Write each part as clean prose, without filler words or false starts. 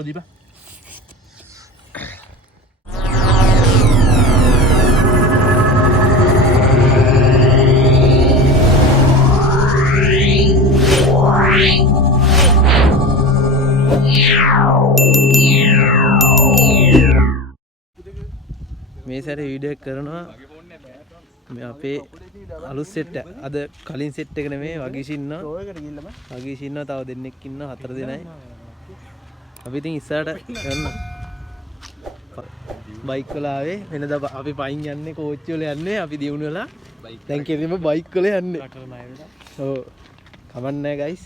ඔක්කො දීපන්. මේ සැරේ වීඩියෝ එක කරනවා මේ අපේ අලුත් සෙට් එක. අද කලින් සෙට් එක නෙමෙයි වගීෂ් ඉන්නවා. වගීෂ් ඉන්නවා තව දෙන්නෙක් ඉන්නවා 4 දෙනයි. අපි ඉතින් ඉස්සරහට යන්න. බයික් වල ආවේ වෙනදා අපි පයින් යන්නේ කෝච්චි වල යන්නේ අපි දියුණු වෙලා. දැන් කෙලින්ම බයික් වල යන්නේ. ඔව්. කවන්නේ ගයිස්.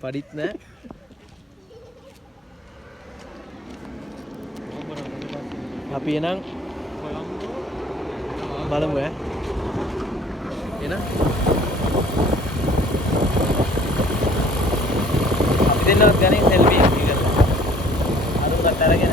පඩිත් නෑ. අපි එනම් බලමු ඈ. එන අපි දෙන්නවත් ගන්නේ සෙල්ෆි එකක් කියලා. අරුකට අරගෙන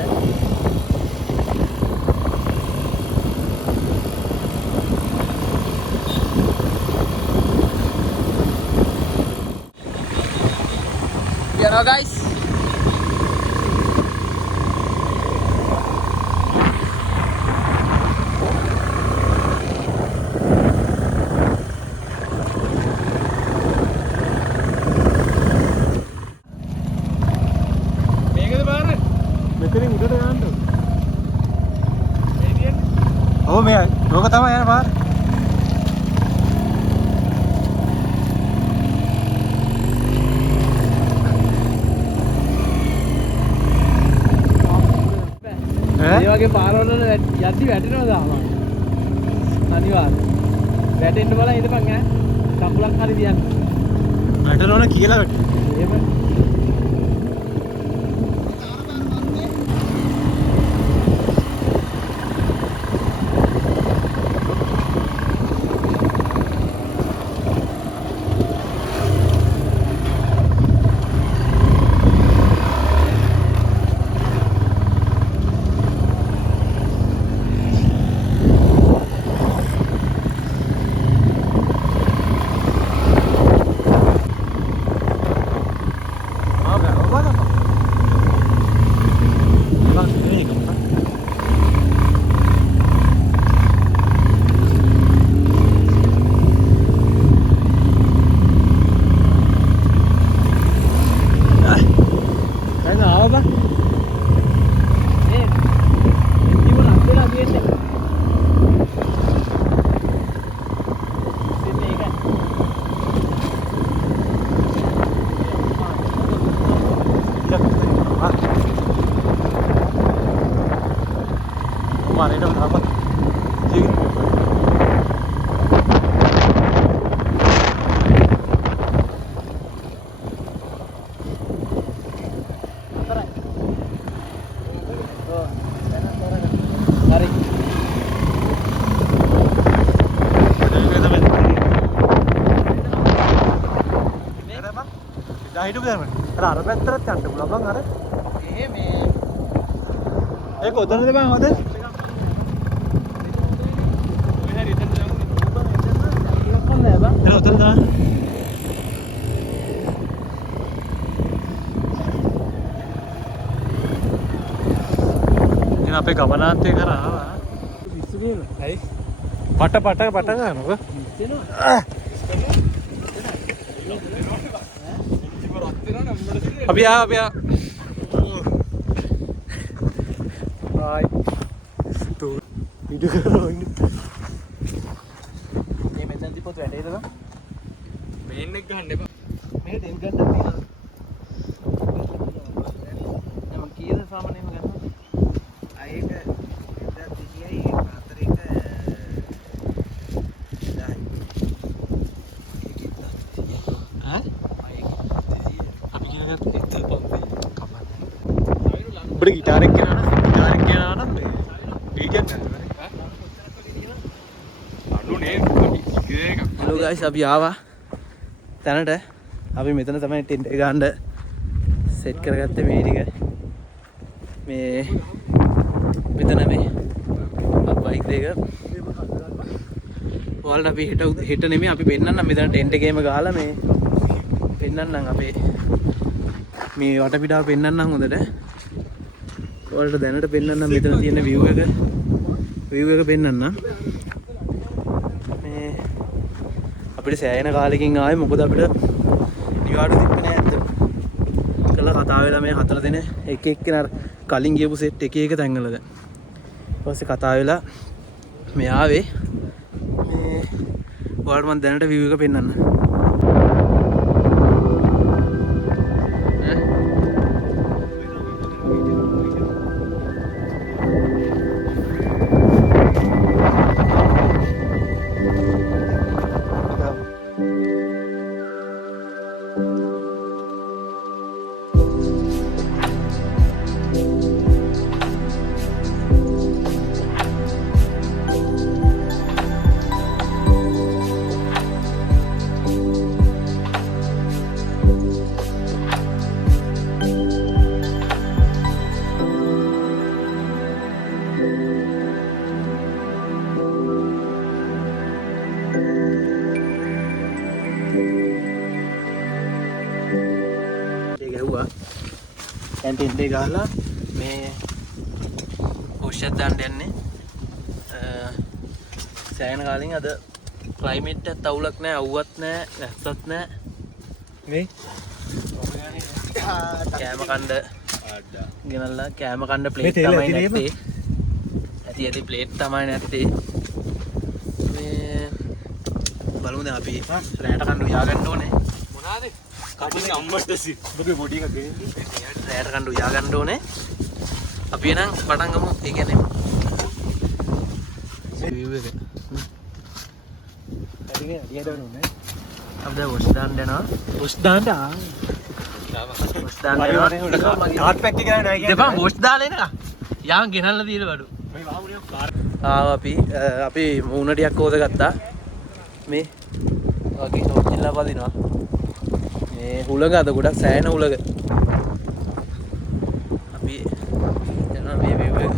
යනවා guys. Oh, me, look at my bar. ඒ වගේ පාරවල යද්දි වැටෙනවා දාම. අනිවාර්ය. වැටෙන්න බලන් ඉඳපන් ඈ. කකුලක් හරි දියන්න. වැටෙනවනේ කියලා වැටෙනවා. එහෙම. හිටු බෑම. අර පැත්තට යන්න පුළුවන් අර. ඒ මේ ඒක උදේට බෑ හොද. ඔය හරි ඉතින් යමු. කොහොමද බා? ඒක උදේට දාන්න. ඉතින් අපේ ගමනාන්තය කරා ආවා. විශ්සු දෙන්න. හයි. පට ගන්නකො. විශ්සෙනවා. අපි ආ right to video කරන්නේ මේ මෙතනදි පොත වැටේද බං මේන් එක ගන්න එපා මේ දෙල් ගන්නත් තියෙනවා මම කීයද සාමාන්‍යයෙන් ගන්නවා ආයෙක 1200යි 4 එක 10යි උඹට ගිටාර් එක ගෙනාවා නම් මේ ඩීජේ අඩුනේ ඒක හලෝ ගයිස් අපි ආවා තැනට අපි මෙතන තමයි ටෙන්ට් එක ගන්න සෙට් කරගත්තේ මේ ටික මේ මෙතන මේ බයික් දෙක ඔයාලට අපි හෙට නෙමෙයි අපි පෙන්නන්නම් මෙතන ටෙන්ට් එකේම ගහලා මේ පෙන්නන්නම් අපේ මේ වටපිටාව පෙන්නන්නම් හොඳට ඔයාලට දැනට පෙන්වන්නම් මෙතන තියෙන view එක පෙන්වන්නම්. මේ අපිට සෑහෙන කාලෙකින් ආවේ මොකද අපිට නිවාඩු තිබ්බේ නෑ ඇත්ත. කළා කතා වෙලා මේ 4 දින එක එක්කෙනා කලින් ගියපු සෙට් එක තැන්වල දැන්. ඊට පස්සේ කතා වෙලා මේ ආවේ මේ ඔයාලට මම දැනට view එක පෙන්වන්න. දැන් ටෙන්ට් එක ගහලා මේ පොෂ්ෂක් දාන්න යන්නේ. සෑහෙන කාලෙකින් අද ක්ලයිමේට් එකත් අවුලක් නැහැ, අවුවත් නැහැ, වැස්සත් නැහැ. මේ කෑම කණ්ඩ ගෙනල්ලා කෑම කණ්ඩ ප්ලේට් තමයි නැත්තේ. ඇති ප්ලේට් තමයි නැත්තේ. මේ බලමු දැන් අපි රැට කණ්ඩ උයාගන්න ඕනේ. මොනවාද? කපුගේ අම්මට සි. ඔබේ බොඩි එක ගෙන්නේ. රැට කණ්ඩ උයාගන්න ඕනේ. අපි එනම් පටන් ගමු. ඒ කියන්නේ view එක. හරිනේ අඩියට වුණේ. අපි දැන් වොෂ් දාන්න යනවා. වොෂ් දාන්න වොෂ් දාන්න යනවා. තාත් පැක් එක ගන්න නෑ කියන්නේ. දෙපා වොෂ් දාලා එනකම්. යාන් ගෙනල්ලා දීලා බඩු. මේ වාමුණිය කාර්. අපි මූණ ටිකක් හොද ගත්තා. මේ වගේ තෝච්චිලා පදිනවා. මේ හුලඟ අද ගොඩක් සෑහෙන හුලඟ. අපි යනවා මේ view එක.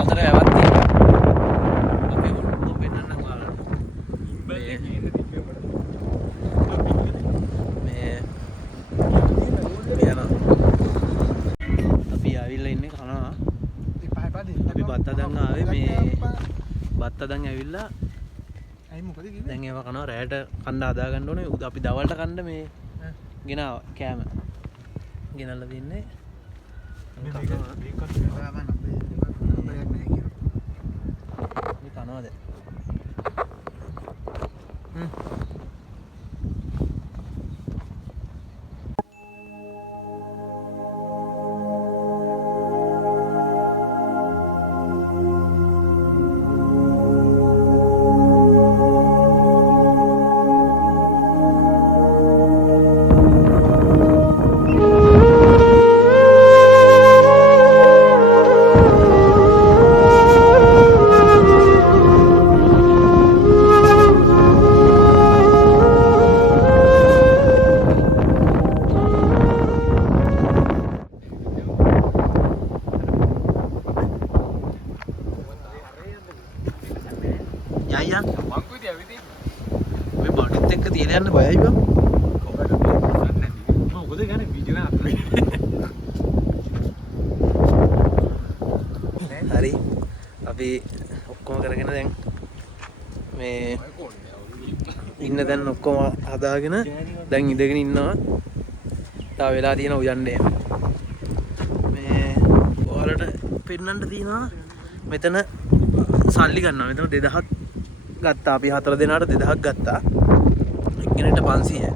අතර වැවක් තියෙනවා. අපි ඔන්න පෙන්නන්නම් ඔයාලට. මේ යනවා. අපි ආවිල්ලා ඉන්නේ කනවා. අපි බත්තදන් ආවේ මේ බත්තදන් ඇවිල්ලා දැන් ඒවා කනවා රැයට කන්න හදා ගන්න ඕනේ. අපි දවල්ට කන්න මේ ගෙනාව කෑම ගෙනල්ලා තින්නේ. මේ කනවාද? යන්න බයයි බං. මොකද ගන්නේ වීඩියෝ එකක් හරි අපි ඔක්කොම කරගෙන දැන් මේ ඉන්න දැන් ඔක්කොම හදාගෙන දැන් ඉඳගෙන ඉන්නවා. තව වෙලා තියෙන උයන්නේ. මේ ඔයාලට පෙන්නන්න තියෙනවා මෙතන සල්ලි ගන්නවා. මෙතන 2000ක් ගත්තා. අපි 4 දෙනාට 2000ක් ගත්තා. එක්කෙනෙක්ට 500යි.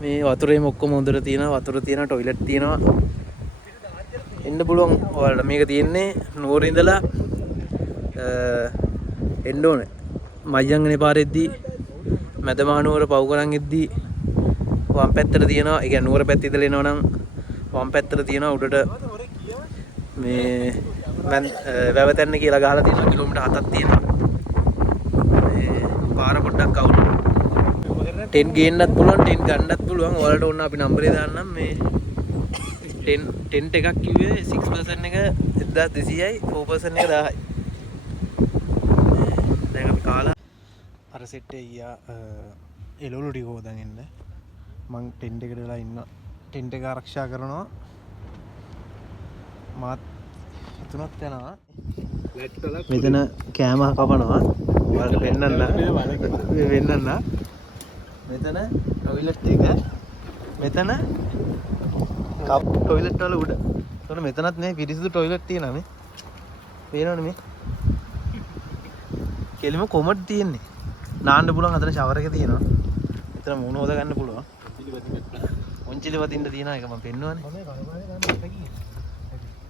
මේ වතුරේම ඔක්කොම හොඳට තියෙනවා. වතුර තියෙනවා, টয়ලට් තියෙනවා. එන්න පුළුවන් ඔයාලට. මේක තියෙන්නේ නුවර ඉඳලා එන්න ඕනේ. මයංගනේ පාරෙද්දී මැදමහනුවර පව් කරන් එද්දී වම් පැත්තට තියෙනවා. ඒ කියන්නේ නුවර පැත්ත ඉඳලා එනවා නම් වම් පැත්තට තියෙනවා උඩට මේ වැවතැන්න කියලා ගහලා තියෙනවා. කිලෝමීටර් 7ක් තියෙනවා. මේ පාර පොඩ්ඩක් අවුල්. ටෙන් ගේන්නත් පුළුවන්, ටෙන් ගන්නත් පුළුවන්. ඔයාලට ඕන අපි නම්බරේ දාන්නම්. මේ ටෙන්ට් එකක් කිව්වේ 6 පර්සන් එක 1200යි, 4 පර්සන් එක 1000යි. දැන් අපි කාලා අර සෙට් එක ගියා එළවලු ටික හොදන් එන්න. මං ටෙන්ට් එකට වෙලා ඉන්නවා. ටෙන්ට් එක ආරක්ෂා කරනවා. මාත් තුනක් යනවා. මෙතන කෑම කපනවා. ඔයාලට පෙන්නන්න. මෙතන ටොයිලට් එක. මෙතන ටොයිලට් වල උඩ. එතකොට මෙතනත් මේ පිරිසිදු ටොයිලට් තියෙනවා මේ. පේනවනේ මේ. කෙලිම කොමඩ් තියෙන්නේ. නාන්න පුළුවන් අතන ෂවර් එක තියෙනවා. මෙතන මූණ හොද ගන්න පුළුවන්. ඔන්චිලි වදින්න තියෙන එක මම පෙන්නුවානේ.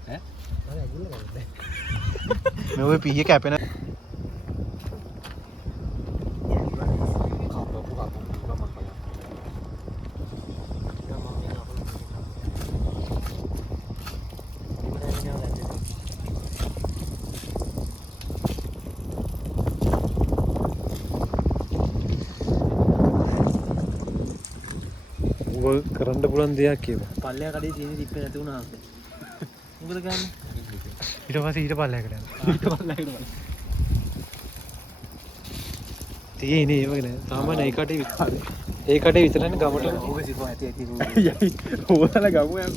ඈ? මේ ඔය පීයේ කැපෙන කරන්න පුළුවන් දෙයක් කියලා. පල්ලෙයා කඩේ තියෙන තිප්පේ නැති වුණා. මොකද ගන්නේ? ඊට පස්සේ ඊට පල්ලෙයාකට යනවා. තියෙන්නේ ඒ වගේ නෑ. සාමාන්‍ය ඒ කටේ විතරයි. ඒ කටේ විතරනේ ගමට. ඕක සිපුවා ඇති. ඕවලා ගමු යන්න.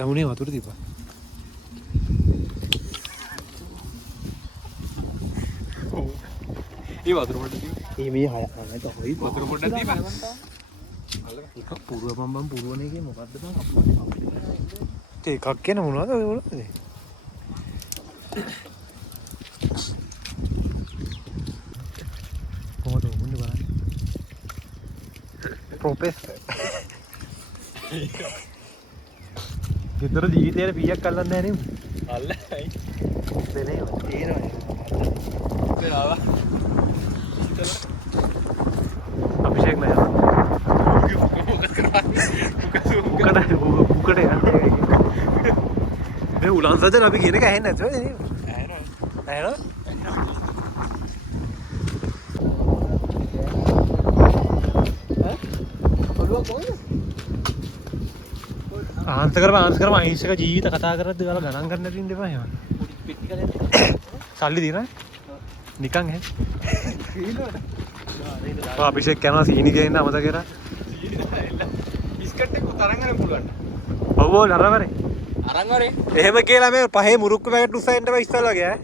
යමුනේ වතුර තිබ්බා. ඒ වතුර පොඩ්ඩක් තියු. මේ හය නැත හොයි වතුර පොඩ්ඩක් දීපන්. එකක් පුරවපම් බම් පුරවන එකේ මොකද්ද බං අපිට එකක් කියන මොනවද ඔය මොනවද කොහොමද උන්නේ බලන්න ප්‍රොෆෙසර් විතර ජීවිතේට පීයක් අල්ලන්නේ නැහැ නේ අල්ලයි දෙනේ තියෙනවා අභිෂේක් නෑ බුකට යන්නේ මේ උලන් සජන අපි කියන එක ඇහෙන්නේ නැතුව නේද ඇහෙනවා ආන්සර් කරම අහිංසක ජීවිත කතා කරද්දී ඔයාලා ගණන් ගන්න නැති ඉන්න එපා එහෙම පෙට්ටි කලෙන් සල්ලි දිනන නිකන් ඈ අභිෂේක් කරනවා සීනි ගේන්න අමතක කරා බිස්කට් එක තරංග ගන්න පුළුවන්. ඔව් ඔව් නරවරේ. අරන් වරේ. එහෙම කියලා මේ පහේ මුරුක්කු පැකට් උස්සෙන්න බෑ ඉස්සල් වගේ ඈ.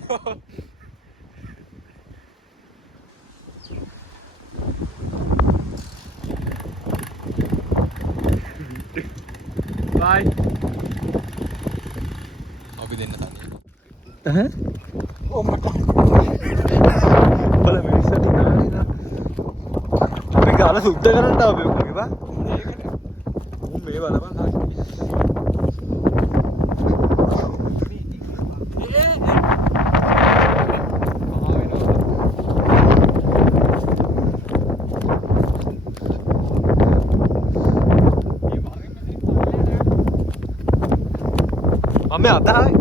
බයි. අපි දෙන්න තනියම. ඔව් මට. බල මිනිස්සුන්ට නානේ. අපි ගාන සුද්ධ කරන්න ආවේ මොකද බා? මේ බලපන් මම අතහයි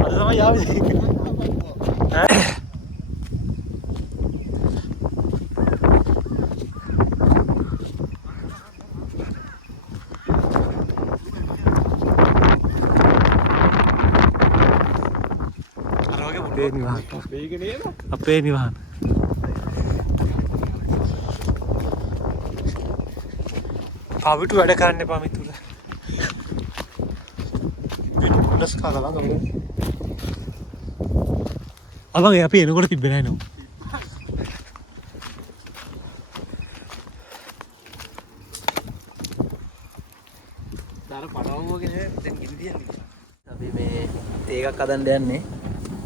අද තමයි යාවේ අපේ නිවාහන පවිටු වැඩ කරන්න එපා මිතුර ඩස් කාලා ගමු අලගේ අපි එනකොට තිබ්බේ නැහැ නෝ දාර පටවුවගෙන දැන් ගිනි තියන්නේ අපි මේ තේකක් හදන්න යන්නේ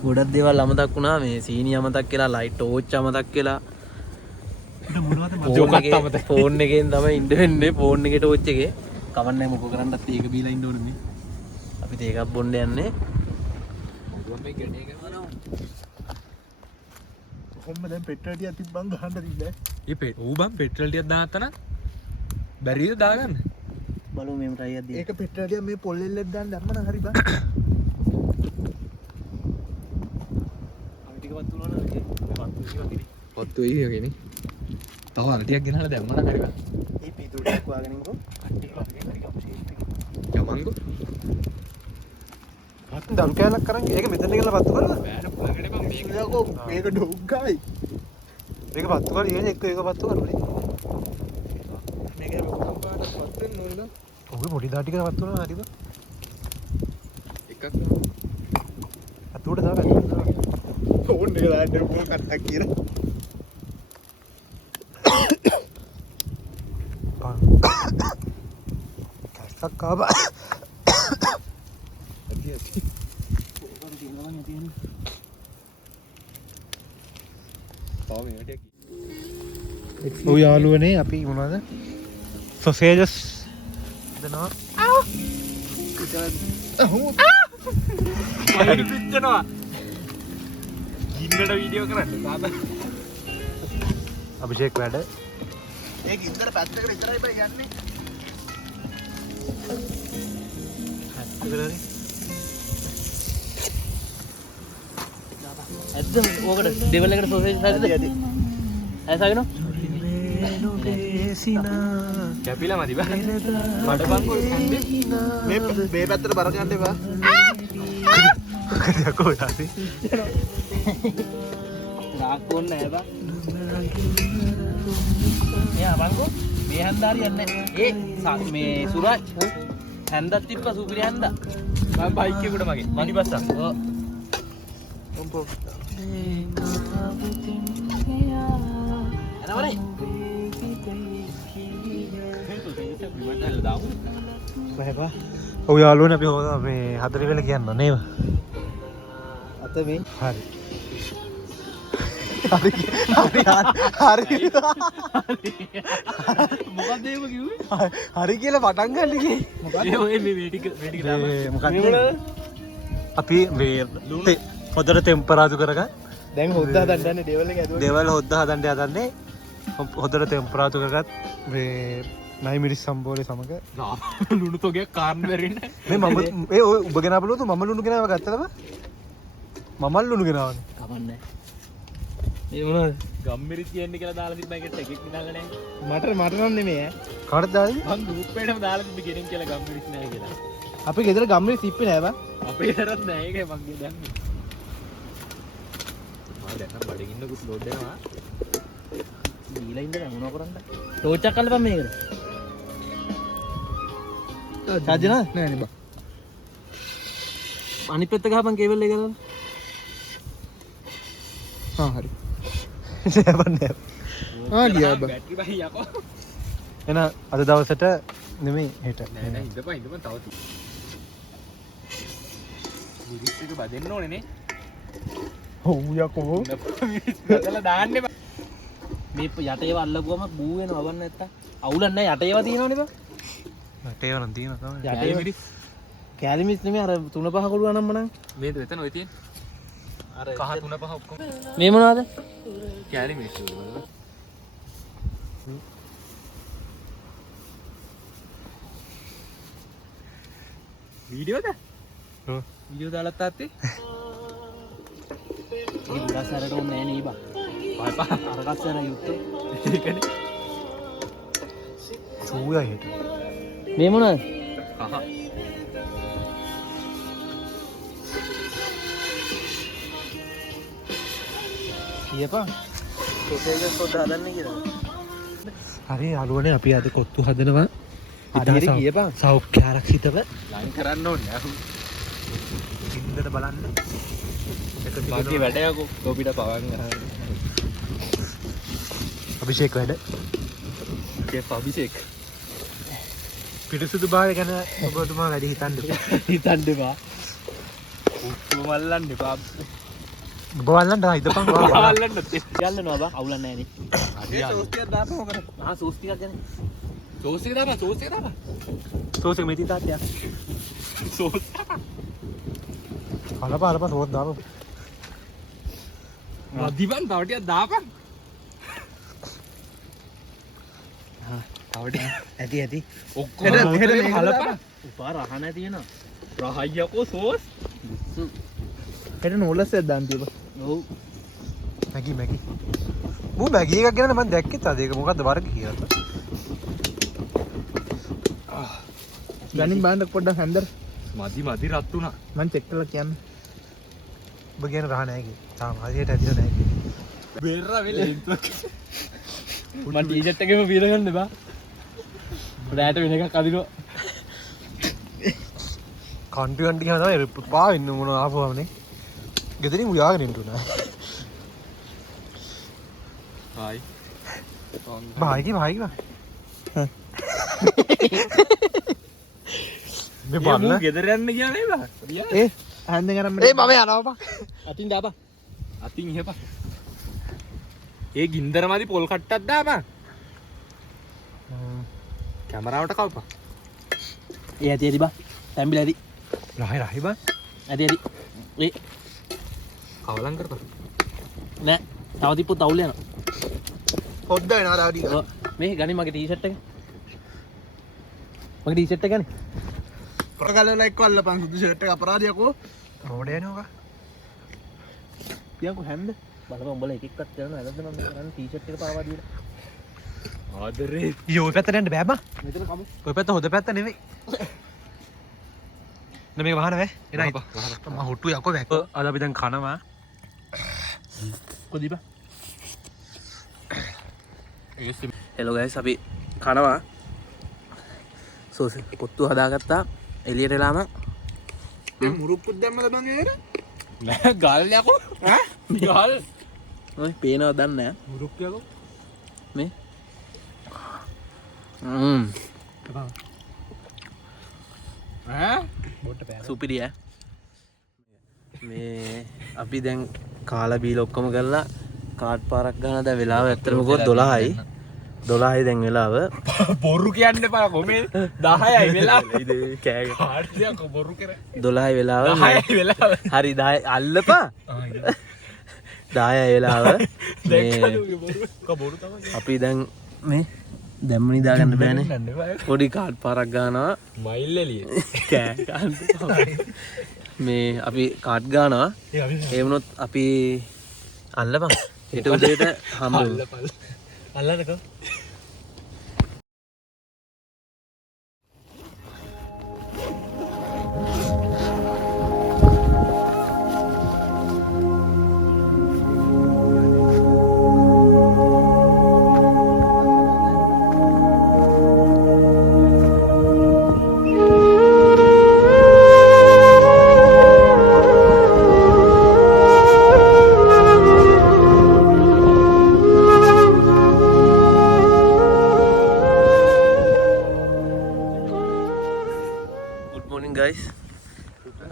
ගොඩක් දේවල් අමතක් වුණා මේ සීනි අමතක් කියලා ලයිට් ටෝච් අමතක් කියලා ෆෝන් එකෙන් තමයි ඉන්න වෙන්නේ ෆෝන් එකේ ටෝච් එකේ කවන්නේ මොකෝ කරන්නත් ඒක බීලා ඉන්න ඕනේ අපි තේකක් බොන්න යන්නේ කොහොමද දැන් පෙට්‍රල් ටිකක් තිබ්බන් ගහන්න තිබ්බේ ඌ බං පෙට්‍රල් ටිකක් දාන්න බැරිද දාගන්න බලමු මෙහෙම try එකක් දී ඒක පෙට්‍රල් ටික මේ පොල් එල්ලෙත් දාන්න දැම්මම හරි බං පත්තු වෙයි යගෙන තව අර ටිකක් ගෙනහලා දැම්ම නම් හරි බං මේ පීතුරු ටිකක් වාගෙන ඉන්නකෝ කට්ටිය වගේ හරි ගමු යමන්කෝ පත්තු දරු කෑල්ලක් කරන් ඒක මෙතන ගිහලා පත්තු කරලා බෑන පුළඟනේ බං මේක ඩොග්ගයි මේක පත්තු කරලා ඉන්නේ එක්ක ඒක පත්තු කරලා මේක මොකක්ද පත්තු වෙන්නේ නෝන ඔගේ පොඩි දා ටික නවත් වුණා හරිද? එකක් අතුවට දාලා ඇතුළට දාලා. ෆෝන් එක දාන්න ෆෝන් කට්ටක් කියලා. කස්සක් ආවා. ඔය යාළුවනේ අපි මොනවද? සොසේජස් දෙනවා. මයිල් පිච්චනවා. ගින්නට වීඩියෝ කරන්න තාතා. අභිෂේක් වැඩ. ඒ ගින්නට පැත්තකට ඉතරයි බයි යන්නේ. ඇද්ද ඕකට ඩෙවල් එකට සෝසේජ් හරිද? ඇසගෙන කැපිලා මදි බා. මඩ බංකෝ කන්නේ. මේ පැත්තට බර ගන්න එපා. කඩියකෝ යාසි. දාක්කොන්න නෑ බා. එයා බංකෝ මේ හන්ද හරියන්නේ නැහැ. මේ සුරජ් හන්දක් තිබ්බ සුපිරි හන්ද. මම බයික් එකකට මගේ. මනි බස්සක්. ඔව්. කොම්පෝ. එනවනේ. බයපා. ඔය යාළුවනේ අපි හොද මේ හතරේ වෙල කියන්න නේද? අත මේ හරි. හරි. හරි. මොකක්ද ඒව කිව්වේ? හරි කියලා පටන් ගන්න කියේ. ඒ ඔය මේ ටික මොකක්ද? අපි මේ හොදට ටෙම්පරාදු කරගන්න. දැන් හොද්ද හදන්න යන්නේ ඩෙවල් එක ඇතුළේ. දේවල් හොද්ද හදන්න හදන්නේ. හොදට ටෙම්පරාදු කරගත් මේ නයි මිරිස් සම්බෝලේ සමග ලුණු තොගයක් කාරන්න බැරින්න. මේ මම ඒ ඔය ඔබ ගෙනාපලුවද මම ලුණු ගෙනාව ගත්තද බා? මම ලුණු ගෙනාවනේ. කවන්නේ. ඒ මොනවද? ගම්මිරිස් කියන්නේ කියලා දාලා තිබ්බ එකට එකෙක් දාලා නැහැ. මට නම් නෙමෙයි ඈ. කාටද දාන්නේ? මං ගෲප් එකටම දාලා තිබ්බ කෙනෙක් කියලා ගම්මිරිස් නැහැ කියලා. අපි ගෙදර ගම්මේ සිප්පේ නෑ බා. අපේ තරත් නැහැ ඒකයි මං කියන්නේ. මම දැන් බඩගින්නකුත් ලෝඩ් වෙනවා. දීලා ඉඳලා මොනව කරන්නද? ටෝච් එකක් අල්ලපන් මේකට. චාර්ජ් නෑ නේ බා. අනිත් පැත්ත ගහපන් කේබල් එක දාලා. හා හරි. නෑ ගියා බා. බැටරි බයි යකෝ. එන අද දවසට නෙමෙයි හෙට. නෑ නෑ ඉඳපන් තව මිරිස් එක බදෙන්න ඕනේ නේ. ඔව් යකෝ. බදලා දාන්න එපා. මේ යට ඒවා අල්ලපුවම බූ වෙනවා වවන්න නැත්තම්. අවුලක් නෑ යට ඒවා තියෙනවනේ බා. මට ඒව නම් තියෙනවා තමයි. යට ඒවා මිරිස්. කැලිමිස් නෙමෙයි අර 3-5 කොළුවා නම් මනම්. මේද එතන ඔය තියෙන්නේ. අර කහ 3-5 ඔක්කොම. මේ මොනවද? කැලි මිරිස් වල. වීඩියෝද? ඔව්. වීඩියෝ දාලා තාත්තේ. ඒ බුරාසරට ඕනේ නෑ නේ බා. පාපා අරකස්සර යුත්තේ. ඒකනේ. සූයා හෙට. මේ මොනවද? කහ. කියපන්. සෝසේජ් පොඩ්ඩ හදන්න කියලා. හරි යාළුවනේ අපි අද කොත්තු හදනවා. හරියට කියපන්. සෞඛ්‍ය ආරක්ෂිතව ලයින් කරන්න ඕනේ. ඉන්නට බලන්න. बाकी වැඩ යකෝ කොපිට පවන් ගහන්න. අභිෂේක් වැඩ. කේප් අභිෂේක්. පිටසුදු භාවය ගැන ඔබතුමා වැඩි හිතන්න එපා. හිතන්න එපා. උත්තු මල්ලන්න එපා. ඔබ වල්ලන්න හිතපන්. මල්ලන්න ගල්ලනවා බා අවුලක් නැහැ නේ. හරි සෝස් ටිකක් දාපන් මොකද? ආ සෝස් ටිකක් ගන්න. සෝස් ටික දාපන් සෝස් ටික දාපන්. සෝස් එක මෙති තාත්තියක්. Sauce හලපා sauce දාපන්. මදිබන් තව ටිකක් දාපන්. තව ටික ඇති ඔක්කොම හලපන්. උපා රහ නැති වෙනවා. රහයියකෝ සෝස්. හෙට නෝලස් එකක් දාන්න තියපන්. ඔව්. මැගි. මූ මැගි එකක් ගැන මම දැක්කෙත් අද ඒක මොකද්ද වර්ග කියලා. ගනින් බාන්න පොඩ්ඩක් හන්දර. මදි රත් උනා. මං චෙක් කරලා කියන්න. ඔබ කියන රහ නැහැ කි. තාම හරියට ඇදිලා නැහැ කි. බෙරර වෙලේ ඉන්තුවක්. මං ටී-ෂර්ට් එකේම පීර ගන්න බා. රැට වෙන එකක් අදිනවා. කන්ටි කන්ටි කියනවා තමයි පාවෙන්න මොන ආපුවමනේ. ගෙදරින් උයාගෙන ඉන්න උනා. හායි. බායි බා. මේ මම බලන්න. ගෙදර යන්න කියන්නේ බා. ඒ හැන්දෙන් අරන් මම යනවා බා. අතින් දාපන්. අතින් ඉහපන්. ඒ ගින්දර මදි පොල් කට්ටක් දාපන්. කැමරාවට කවපන්. ඒ ඇති බා තැම්බිලා ඇති රහයි බා. ඇති ඒ කවලම් කරපන්. නෑ තව තිප්පොත් අවුල් යනවා හොද්ද වෙනවා රාඩි. මේ ගනි මගේ ටී-ෂර්ට් එක මගේ ටී-ෂර්ට් එක ගනි ප්‍රකල්ල එක්ක අල්ලපන් සුදු ෂර්ට් එක අපරාධයකෝ. මොඩ යනවා. පියන්කෝ හැන්ද බලපන් උඹලා එක එකක් කරනවා නැද්ද මම කරන්නේ ටී-ෂර්ට් එක පාවා දීලා ආදරේ. ඊ ඔය පැත්තට යන්න බෑ බා. මෙතන කමු ඔය පැත්ත හොද පැත්ත නෙවෙයි. නෑ මේක වහන වේ. එනයි. මම හොට්ටු යකෝ වැක්ක. අද අපි දැන් කනවා. කොදිබා හෙලෝ ගයිස් අපි කනවා සෝස් පොත්තු හදාගත්තා එළියට එලාම මුරුක්කුත් දැම්මද බං ඒකට? නෑ ගල් යකෝ. ගල්. ඔය පේනවද දන්නේ නැහැ මුරුක් යකෝ. මේ ඈ බොට්ට පෑ. සුපිරිය මේ අපි දැන් කාලා බීලා ඔක්කොම කරලා කාඩ් පාරක් ගන්න දැන් වෙලාව ඇත්තටම කොහොමද 12යි 12යි දැන් වෙලාව බොරු කියන්න එපා කොමේ 10යි වෙලාව. කෑ කාර්යයක් බොරු කරා. 12යි වෙලාව 10යි වෙලාව. හරි 10 අල්ලපා 10යි වෙලාව මේ බොරු තමයි. අපි දැන් මේ දැම්ම නිදා ගන්න බෑනේ පොඩි කාඩ් පාරක් ගන්නවා මයිල් එළිය. කෑ ගන්න මේ අපි කාඩ් ගන්නවා ඒ වුණොත් අපි අල්ලපන් ඊට උදේට හම්බ වෙමු අල්ලන්නකෝ.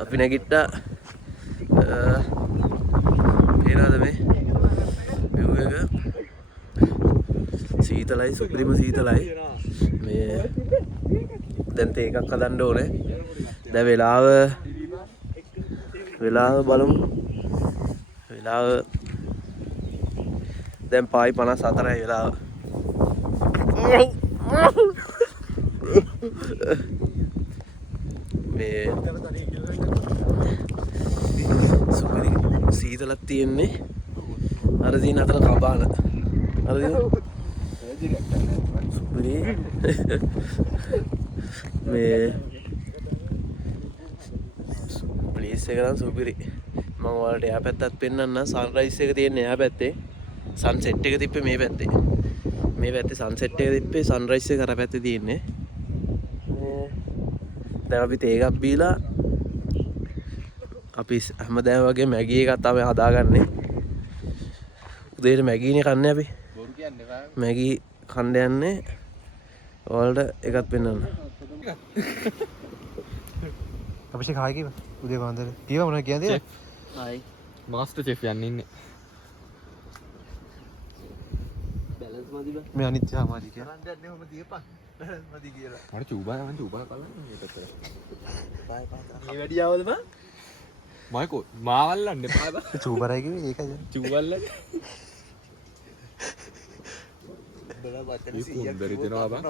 අපි නැගිට්ටා පේනවද මේ view එක සීතලයි සුපිරිම සීතලයි මේ දැන් තේ එකක් හදන්න ඕනේ දැන් වෙලාව බලමු වෙලාව දැන් 5:54යි වෙලාව මේ සුපිරි සීතලක් තියෙන්නේ අර දින අතර කබාන අර දින සුපිරි මේ ප්ලේස් එක නම් සුපිරි මම ඔයාලට එහා පැත්තත් පෙන්නන්න සන්රයිස් එක තියෙන්නේ එහා පැත්තේ සන්සෙට් එක තිබ්බේ මේ පැත්තේ සන්සෙට් එක තිබ්බේ සන්රයිස් එක අර පැත්තේ තියෙන්නේ දැන් අපි තේ එකක් බීලා අපි හැමදාම වගේ මැගි එකක් තමයි හදාගන්නේ උදේට මැගිනේ කන්නේ අපි බොරු කියන්නේ බා. මැගි කන්න යන්නේ ඔයාලට එකක් පෙන්නන්න අපිට කායි කිව්වා උදේ වන්දර. කීවා මොනවද කියන්නේ? හයි මාස්ටර් චෙෆ් යන්නේ ඉන්නේ. බැලන්ස් මදි බා මේ අනිත් සමාජි කියලා. මට චූබා කලන්න මේ පැත්තට. මේ වැඩි ආවද බා මයිකෝ මාවල්ලන්න එපා බා. චූබරයි කිව්වේ ඒකයි. චූවල්ලන්න. උන්දරි දෙනවා බා.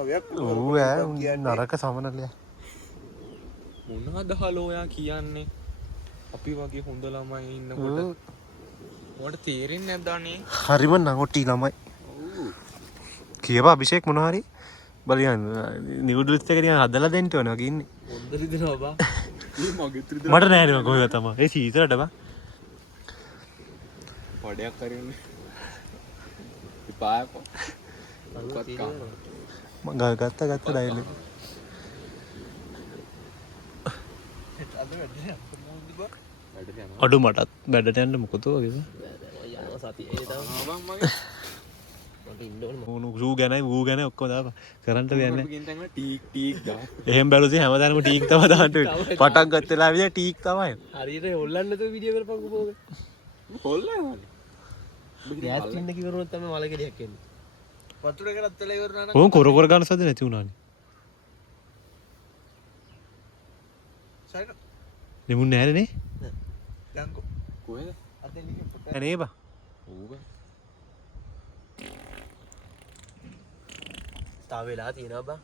ඌ ඈ නරක සමනලයා. මොනවද හලෝ ඔයා කියන්නේ? අපි වගේ හොඳ ළමයි ඉන්නකොට මොකට තේරෙන්නේ නැද්ද අනේ? හරිම නගොටි ළමයි. කියවා අභිෂේක් මොනවා හරි බලයන් නිවුඩල්ස් එක ටිකක් හදලා දෙන්න ඕන වගේ ඉන්නේ. හොඳරි දෙනවා බා. මේ මගේ ත්‍රිද මට නෑ නේ කොහෙද තමයි. ඒ සීතලට බා. පඩයක් කරන්නේ. ඉපායකෝ. අලුත් කාම. මම ගත්ත ඩයිල් එක. අද අඩු මටත් බැඩට යන්න මොකද වගේ ූ ගැන වූ ගැන ඔක්කො ද කරන්ට ගන්න එහෙම බැලුසි හැමදනම ටීක් තම දාට පටක් ගත්තලා විය ටීක් තමයි හරියට ඔල්ලන්නත විඩිය කර පකු කොල්ල ෑත්න්න කිවරුත් තම මලකෙඩයක් කියන්නේ වතුරකට අත්තල ඉවරන ඕ කොරකොර ගන්න සද නැති වුණාන දෙමුන් නෑරනේ ඇනේ බා තාවෙලා තියෙනවා බා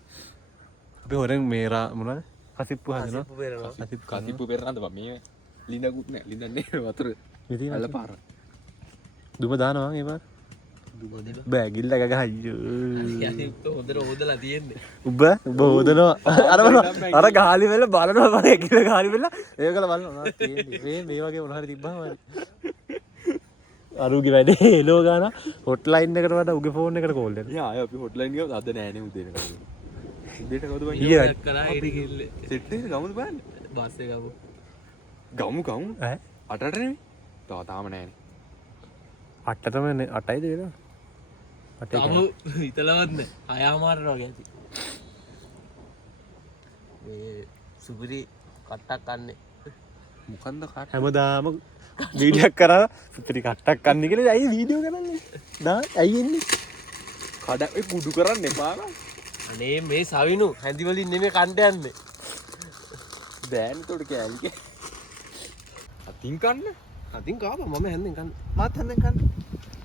අපි හොරෙන් මේරා මොනද කසිප්පු හදනවා කතිප්පු පෙරනද මේ ලිඳකුත් නෑ ලිඳන්නේ වතුර අල්ල පාර දුම දානවා ඒවා බෑගිල්ල එක හයියෝ හොදර හෝදලා තියෙන්නේ උබ උබ හෝදනවා අර ගාලි වෙල බලනවා මට ඇකිල ගාලි වෙලා ඒකල බලන්න මේ වගේ මොනහරි තිබ්බම අරුගේ වැඩේ එලෝ ගාන හොට්ලයින් එකට වඩා උගේ ෆෝන් එකට කෝල් දෙනවා යා අපි හොට්ලයින් ගියොත් අද නෑනේ උදේට උදේට කවුද බං කරා ඉරි කිල්ල සෙට් එක ගමුද බලන්න බස් එක ගමු ඈ අටට නෙමෙයි තාම නෑනේ අටටම 8යිද වෙලා තම හිතලවත්න අයාමාරට වගේ ඇති සුපිරි කට්ටක් කන්නේ මොකන්ද කාට හැමදාම වීඩියක් කරා සුපිරි කට්ටක් කන්න කියලා ඇයි වීඩියෝ කරන්නේ නා ඇයි එන්නේ කඩ කුඩු කරන්න එපා අනේ මේ සවිනු හැඳිවලින් නෙමෙයි කණ්ඩ යන්නේ බෑන් තොට කෑල්ගේ අතින් කන්න අතින් කාප මම හැන්දෙන් කන්න මාත් හැන්දෙන් කන්න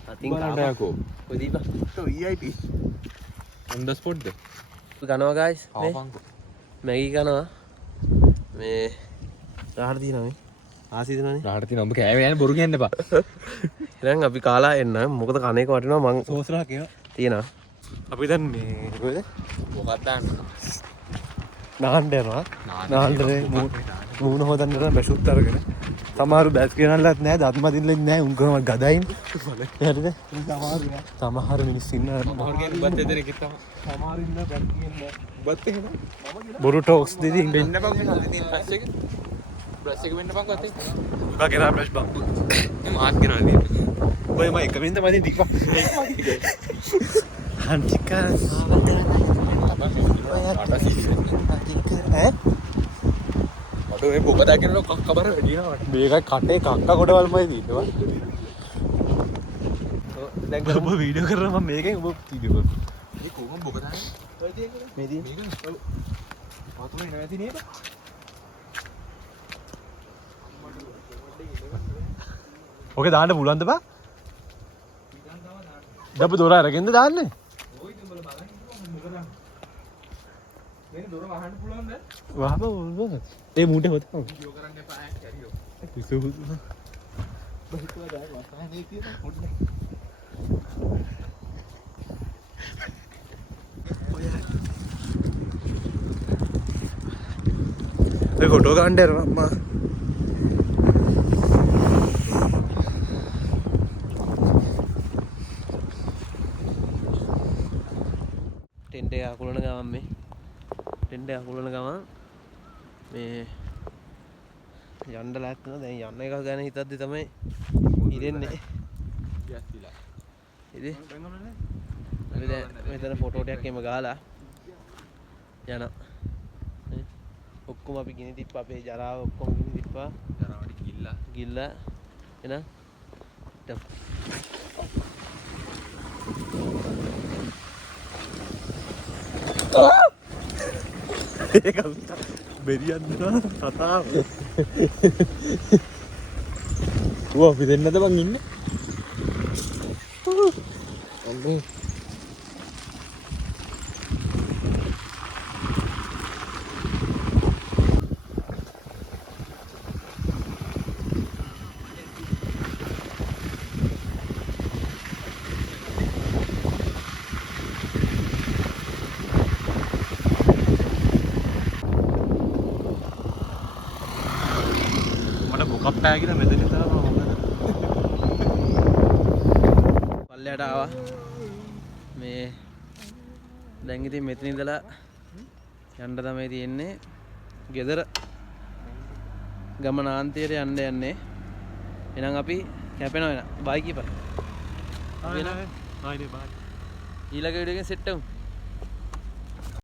අතින් බලන්නකෝ කොදීප EIP on the spot ද කනවා ගයිස් ආපංකෝ මැගී කනවා මේ රාහට තියෙනවා ආසිදනනේ රාහට තියෙනවා ඔබ කෑවේ යන්නේ බොරු කියන්න එපා එහෙනම් අපි කාලා එන්න මොකද කණේක වටිනවා මං සෝස්රා කියනවා තියෙනවා අපි දැන් මේ කොහෙද මොකක්ද දාන්න නාන්න යනවා නාන්නනේ මූණ හොදන්නට බැෂුත් අරගෙන සමහර බැස් කියනල්ලත් නෑ දත් මදින්නෙත් නෑ උන්ගම ගදයින් හරිද සමහර මිනිස්සු ඉන්නවා සමහර කෙනෙක් බත් දෙදෙනෙක් තමයි සමහර ඉන්න බත් කියන්නේ බත් එහෙම බොරු ටෝක්ස් දෙදී වෙන්න බං ඉතින් බ්‍රෂ් එක වෙන්න බං ගත්තේ උගා කරා බ්‍රෂ් බං මේ මාත් කරනවා නේද ඔය මම එක මිනිත්ත මදින් දීපා හන්ටිකා මට මේ බොක දකින්න කක්කබර වැඩි වෙනවා මේක කටේ කක්ක කොටවල්මයි තියෙනවා දැන් ඔබ වීඩියෝ කරනවා මම මේකෙන් ඔබ වීඩියෝ කරනවා මේ කොහොම බොක දාන්නේ මේ තියෙන මේක ඔව් පාතුනේ නැති නේද ඔකේ දාන්න පුළුවන්ද බා දබ්බ දොර අරගෙනද දාන්නේ ඔය ඉතින් බල බලන්න මොකද මේ දොර වහන්න පුළුවන්ද වහපන් ඒ මූටේ හොතම වීඩියෝ කරන්න එපා ඇරියෝ විසුහුද බහිතුවා දාන්න වහන්නේ තියෙන පොඩ්ඩක් ඔය ෆොටෝ ගන්න යනවා අම්මා ටෙන්ට් එක අකුලන ගමන් මේ ටෙන්ට් එක අකුලන ගමන් මේ යන්න ලෑස්තිනවා දැන් යන්න එක ගැන හිතද්දි තමයි ඉරෙන්නේ යස්තිලා ඉතින් අපි දැන් මෙතන ෆොටෝ ටයක් එම ගාලා යනවා ඔක්කොම අපි ගිනි තිප්පා අපේ ජරාව ඔක්කොම ගිනි තිප්පා ජරාවට ගිල්ලා එහෙනම් ඒක බෙරියන්නවා කතාව ඌ අපි දෙන්නද බං ඉන්නේ අම්මේ කප්පෑගෙන මෙතන තාම හොඳ පල්ලයට ආවා මේ දැන් ඉතින් මෙතන ඉඳලා යන්න තමයි තියෙන්නේ ගෙදර ගමනාන්තයට යන්න යන්නේ. එහෙනම් අපි කැපෙනවා එන. බයි කීපර. ඊළඟ වීඩියෝ එකෙන් සෙට් වෙමු.